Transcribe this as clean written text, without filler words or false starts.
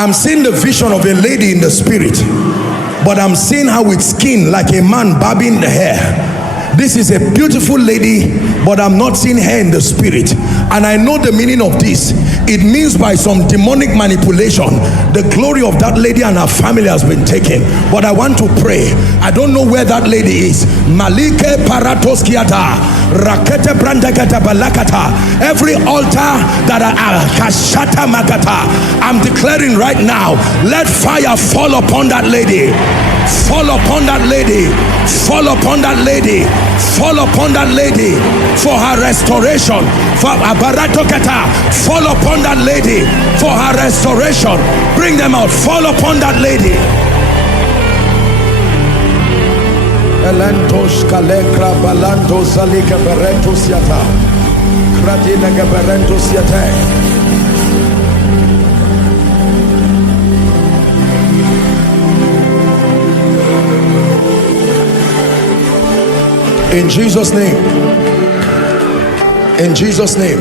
I'm seeing the vision of a lady in the spirit, but I'm seeing her with skin like a man barbing the hair. This is a beautiful lady, but I'm not seeing her in the spirit. And I know the meaning of this. It means by some demonic manipulation, the glory of that lady and her family has been taken. But I want to pray. I don't know where that lady is. Malike paratoskiata, rakete brandakata balakata. Every altar that kashata makata, I'm declaring right now, let fire fall upon that lady. Fall upon that lady. Fall upon that lady. Fall upon that lady for her restoration. For abaratokata, fall upon that lady for her restoration. Bring them out. Fall upon that lady. Elentos kalekra balanto salika berentos yata. Kratina berentos yata. In Jesus' name. In Jesus' name.